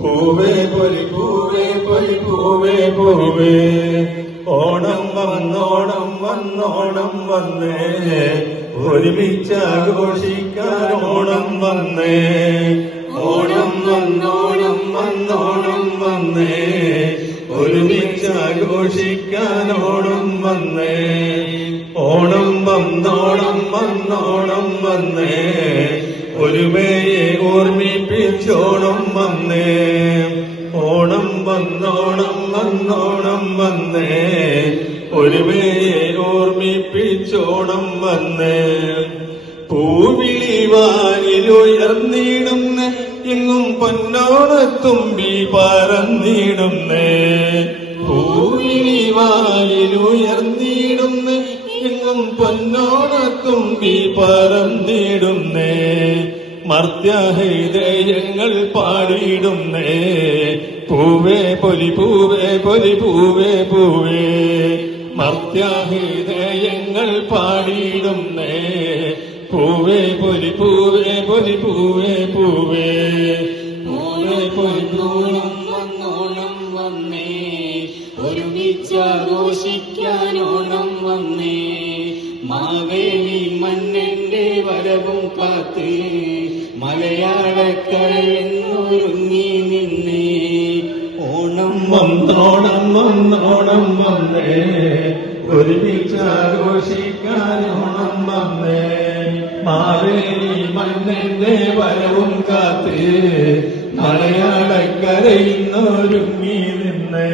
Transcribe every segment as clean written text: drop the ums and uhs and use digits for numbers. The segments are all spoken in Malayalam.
പൂവേ പൊലി പൂവേ പൊലി പൂവേ പൂവേ. ഓണം വന്നോണം വന്നോണം വന്നേ, ഒരുമിച്ചാഘോഷിക്കാൻ ഓണം വന്നേ. ഓണം വന്നോണം വന്നോണം വന്നേ, ഒരുമിച്ചാഘോഷിക്കാൻ ഓണം വന്നേ. ഓണം വന്നോണം വന്നോണം വന്നേ, ഒരുമയെ ഓർമ്മിപ്പിച്ചോണം വന്നേ. ഓണം വന്നോണം വന്നോണം വന്നേ, ഒരുമയെ ഓർമ്മിപ്പിച്ചോണം വന്നേ. പൂവിളി വാനിലുയർന്നിടുന്ന എങ്ങും പൊന്നോണത്തുമ്പി പറന്നിടുന്നേ. പൂവിളി വാനിലുയർന്നിടുന്ന എങ്ങും പൊന്നോണത്തുമ്പി പറന്നിടുന്നേ. മർത്യഹൃദയങ്ങൾ പാടിയിടുന്നേ, പൂവേ പൊലി പൂവേ പൊലി പൂവേ പൂവേ. മർത്യഹൃദയങ്ങൾ പാടിയിടുന്നേ, പൂവേ പൊലി പൂവേ പൊലി പൂവേ പൂവേ. പൂവേ പൊലി പൂണം വന്നോണം വന്നേ, ഒരുമിച്ചാഘോഷിക്കാനോണം വന്നേ. മാവേലി മന്നന്റെ വരവും കാത്ത് മലയാളക്കരയെന്നൊരുങ്ങി നിന്നേ. ഓണം വന്നോണം വന്നോണം വന്നേ, ഒരുമിച്ചാഘോഷിക്കാനോണം വന്നേ. മാവേലി മന്നന്റെ വരവും കാത്ത് മലയാളക്കരയിന്നൊരുങ്ങി നിന്നേ.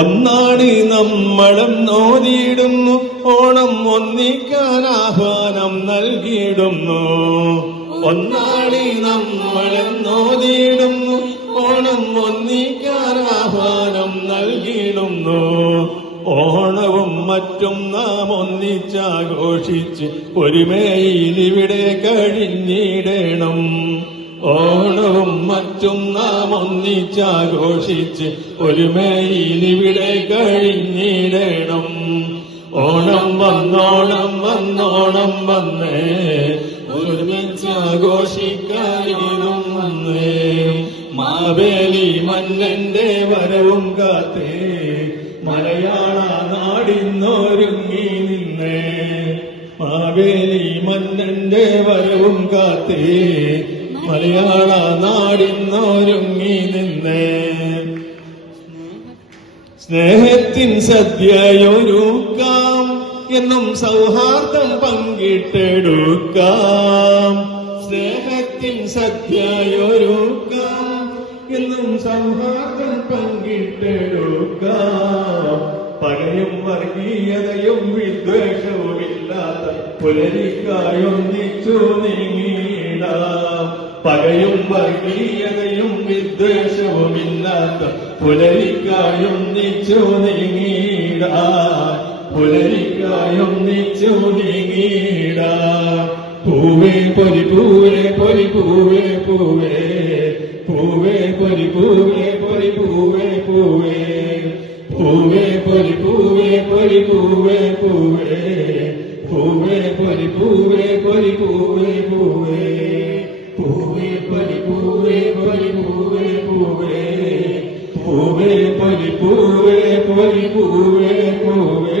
ഒന്നാണ് നമ്മളും നോദിയിടുന്നു, ഓണം ഒന്നിക്കാൻ ആഹ്വാനം നൽകിയിടുന്നു. ഒന്നാണ് നമ്മളും നോദിയിടുന്നു, ഓണം ഒന്നിക്കാൻ ആഹ്വാനം നൽകിയിടുന്നു. ഓണവും മറ്റും നാം ഒന്നിച്ചാഘോഷിച്ച് ഒരുമയിലിവിടെ കഴിഞ്ഞിടണം. ഓണവും മറ്റും നാം ഒന്നിച്ചാഘോഷിച്ച് ഒരുമയിലിവിടെ കഴിഞ്ഞിടണം. ഓണം വന്നോണം വന്നോണം വന്നേ, ഒരുമിച്ചാഘോഷിക്കാനും വന്നേ. മാവേലി മന്നന്റെ വരവും കാത്തേ മലയാള നാടിന്നൊരുങ്ങി നിന്നേ. മാവേലി മന്നന്റെ വരവും കാത്തേ മലയാള നാടിന്നൊരുങ്ങി നിന്നേ. സ്നേഹത്തിൻ സദ്യയൊരുക്കാം, എന്നും സൗഹാർദ്ദം പങ്കിട്ടെടുക്കാം. സ്നേഹത്തിൻ സദ്യയൊരുക്കാം, എന്നും സൗഹാർദ്ദം പങ്കിട്ടെടുക്കാം. പകയും വർഗീയതയും വിദ്വേഷവുമില്ലാത്ത പുലരിക്കായൊന്നിച്ചു നീങ്ങിടാം. പകയും വർഗീയതയും വിദ്വേഷവുമില്ലാത്ത പുലരിക്കായൊന്നിച്ചു നീങ്ങിടാം. പുലരിക്കായൊന്നിച്ചു നീങ്ങിടാം. പൂവേ പൊലി പൂവേ പൊലി പൂവേ പൂവേ. പൂവേ പൊലി പൂവേ പൊലി പൂവേ പൂവേ. പൂവേ പൊലി പൂവേ പൊലി പൂവേ പൂവേ. പൂവേ പൊലി പൂവേ പൊലി പൂവേ പൂവേ. പൂവേ പൊലി പൂവേ പൊലി പൂവേ പൂവേ. പൂവേ പൊലി പൂവേ പൊലി പൂവേ പൂവേ.